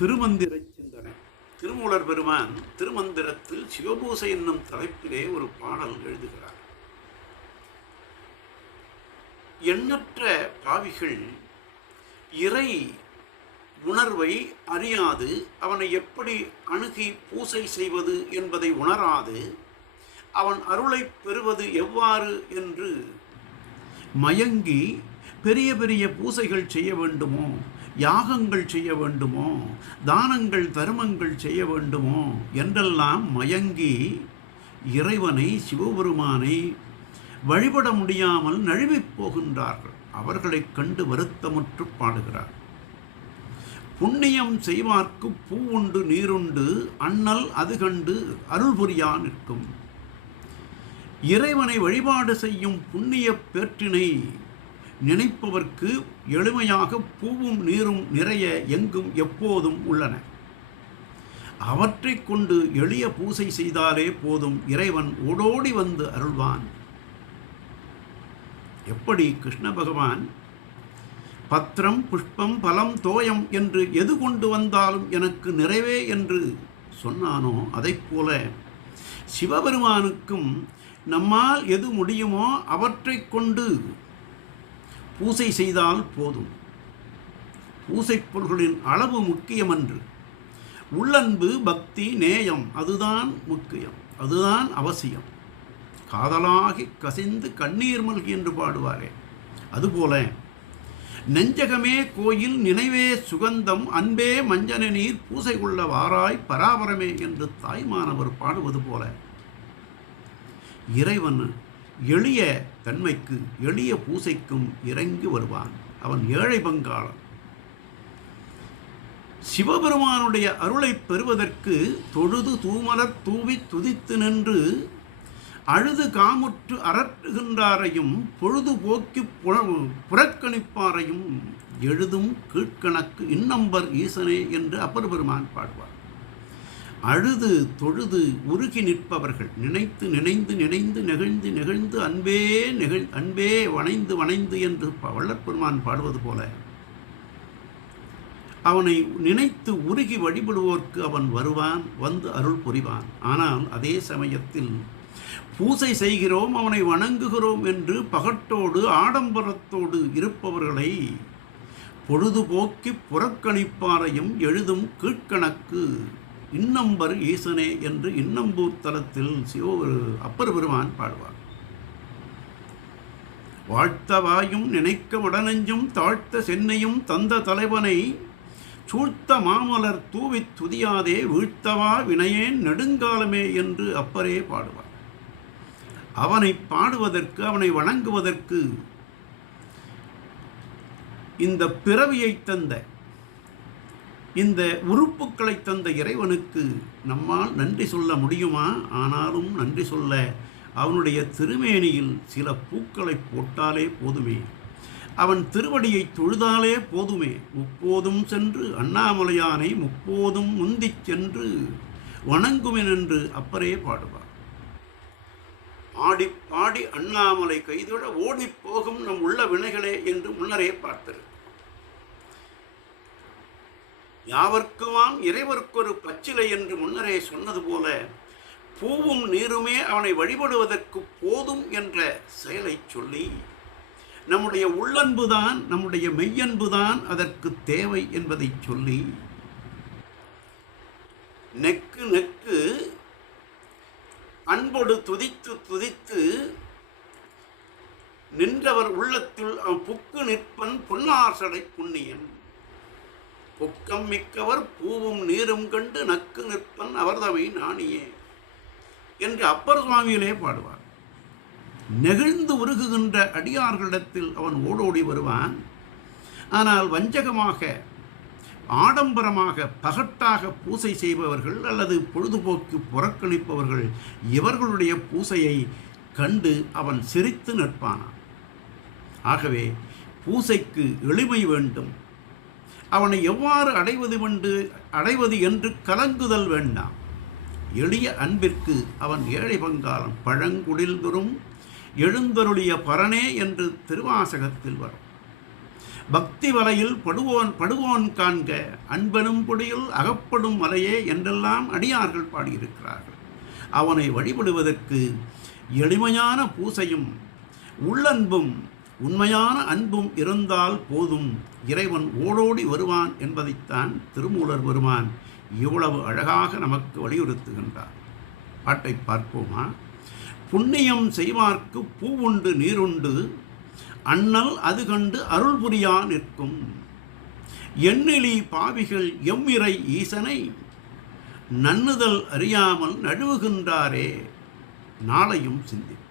திருமந்திர சிந்தனை. திருமூலர் பெருமான் திருமந்திரத்தில் சிவபூசை என்னும் தலைப்பிலே ஒரு பாடல் எழுதுகிறார். எண்ணற்ற பாவிகள் இறை உணர்வை அறியாது அவனை எப்படி அணுகி பூசை செய்வது என்பதை உணராது அவன் அருளை பெறுவது எவ்வாறு என்று மயங்கி பெரிய பெரிய பூசைகள் செய்ய வேண்டுமோ யாகங்கள் செய்ய வேண்டுமோ தானங்கள் தர்மங்கள் செய்ய வேண்டுமோ என்றெல்லாம் மயங்கி இறைவனை சிவபெருமானை வழிபட முடியாமல் நழுவிப் போகின்றார்கள். அவர்களைக் கண்டு வருத்தமுற்று பாடுகிறார். புண்ணியம் செய்வார்க்கு பூவுண்டு நீருண்டு அண்ணல் அது கண்டு அருள் புரியா நிற்கும். இறைவனை வழிபாடு செய்யும் புண்ணிய பேற்றினை நினைப்பவர்க்கு எளிமையாக பூவும் நீரும் நிறைய எங்கும் எப்போதும் உள்ளன. அவற்றை கொண்டு எளிய பூசை செய்தாலே போதும் இறைவன் ஓடோடி வந்து அருள்வான். எப்படி கிருஷ்ண பகவான் பத்திரம் புஷ்பம் பலம் தோயம் என்று எது கொண்டு வந்தாலும் எனக்கு நிறைவே என்று சொன்னானோ அதைப்போல சிவபெருமானுக்கும் நம்மால் எது முடியுமோ அவற்றை கொண்டு பூசை செய்தால் போதும். பூசைப் பொருள்களின் அளவு முக்கியமன்று. உள்ளன்பு பக்தி நேயம் அதுதான் முக்கியம் அதுதான் அவசியம். காதலாகி கசிந்து கண்ணீர் மல்கி என்று பாடுவாரே. அதுபோல நெஞ்சகமே கோயில் நினைவே சுகந்தம் அன்பே மஞ்சன நீர் பூசை கொள்ள வாராய் பராபரமே என்று தாய்மானவர் பாடுவது போல இறைவன் எளிய தன்மைக்கு எளிய பூசைக்கும் இறங்கி வருவான். அவன் ஏழை பங்காளன். சிவபெருமானுடைய அருளை பெறுவதற்கு தொழுது தூமலர் தூவி துதித்து நின்று அழுது காமுற்று அரற்றுகின்றாரையும் பொழுதுபோக்கி புறக்கணிப்பாரையும் எழுதும் கீழ்கணக்கு இன்னம்பர் ஈசனே என்று அப்பர் பெருமான் பாடுவார். அழுது தொழுது உருகி நிற்பவர்கள். நினைத்து நினைந்து நினைந்து நெகிழ்ந்து நெகிழ்ந்து அன்பே நெகிழ் அன்பே வணைந்து வணைந்து என்று வள்ளற்பெருமான் பாடுவது போல அவனை நினைத்து உருகி வழிபடுவோர்க்கு அவன் வருவான் வந்து அருள் புரிவான். ஆனால் அதே சமயத்தில் பூசை செய்கிறோம் அவனை வணங்குகிறோம் என்று பகட்டோடு ஆடம்பரத்தோடு இருப்பவர்களை பொழுதுபோக்கி புறக்கணிப்பாரையும் எழுதும் கீழ்கணக்கு இன்னம்பர் ஈசனே என்று இன்னம்பூர் தலத்தில் சிவ அப்பர் பெருமான் பாடுவார். வாழ்த்தவாயும் நினைக்க உடனெஞ்சும் தாழ்த்த சென்னையும் தந்த தலைவனை சூழ்த்த மாமலர் தூவித் துதியாதே வீழ்த்தவா வினையேன் நெடுங்காலமே என்று அப்பரே பாடுவார். அவனை பாடுவதற்கு அவனை வணங்குவதற்கு இந்த பிறவியை தந்த இந்த உறுப்புகளை தந்த இறைவனுக்கு நம்மால் நன்றி சொல்ல முடியுமா? ஆனாலும் நன்றி சொல்ல அவனுடைய திருமேனியில் சில பூக்களை போட்டாலே போதுமே. அவன் திருவடியை தொழுதாலே போதுமே. முப்போதும் சென்று அண்ணாமலையானை முப்போதும் முந்திச் சென்று வணங்குமென் என்று அப்பரே பாடுவார். ஆடி பாடி அண்ணாமலை கைதோட ஓடிப் போகும் நம் உள்ள வினைகளே என்று முன்னரே பார்த்தது. யாவர்க்குமாம் இறைவர்க்கொரு பச்சிலை என்று முன்னரே சொன்னது போல பூவும் நீருமே அவனை வழிபடுவதற்கு போதும் என்ற செயலை சொல்லி நம்முடைய உள்ளன்புதான் நம்முடைய மெய்யன்புதான் அதற்கு தேவை என்பதை சொல்லி நெக்கு நெக்கு அன்போடு துதித்து துதித்து நின்றவர் உள்ளத்தில் புக்கு நிற்பன் பொன்னாசடை புண்ணியன். பொக்கம் மிக்கவர் பூவும் நீரும் கண்டு நக்கு நிற்பன் அவர்தமை நாணியே என்று அப்பர் சுவாமியிலே பாடுவார். நெகிழ்ந்து உருகுகின்ற அடியார்களிடத்தில் அவன் ஓடோடி வருவான். ஆனால் வஞ்சகமாக ஆடம்பரமாக பகட்டாக பூசை செய்பவர்கள் அல்லது பொழுதுபோக்கு புறக்கணிப்பவர்கள் இவர்களுடைய பூசையை கண்டு அவன் சிரித்து நிற்பானான் ஆகவே பூசைக்கு எளிமை வேண்டும். அவனை எவ்வாறு அடைவது என்று அடைவது என்று கலங்குதல் வேண்டாம். எளிய அன்பிற்கு அவன் ஏழை பங்காளன் பழங்குடில்தொரும் எழுந்தருளிய பரனே என்று திருவாசகத்தில் வரும். பக்தி வலையில் படுவோன் படுவோன் காண்க அன்பனும் பொடியில் அகப்படும் மலையே என்றெல்லாம் அடியார்கள் பாடியிருக்கிறார்கள். அவனை வழிபடுவதற்கு எளிமையான பூசையும் உள்ளன்பும் உண்மையான அன்பும் இருந்தால் போதும். இறைவன் ஓடோடி வருவான் என்பதைத்தான் திருமூலர் வருவான் இவ்வளவு அழகாக நமக்கு வலியுறுத்துகின்றார். பாட்டை பார்ப்போமா? புண்ணியம் செய்வார்க்கு பூவுண்டு நீருண்டு அண்ணல் அது கண்டு அருள் புரியா நிற்கும். எண்ணிலி பாவிகள் எம்மிறை ஈசனை நன்னுதல் அறியாமல் நழுவுகின்றாரே. நாளையும் சிந்திப்போம்.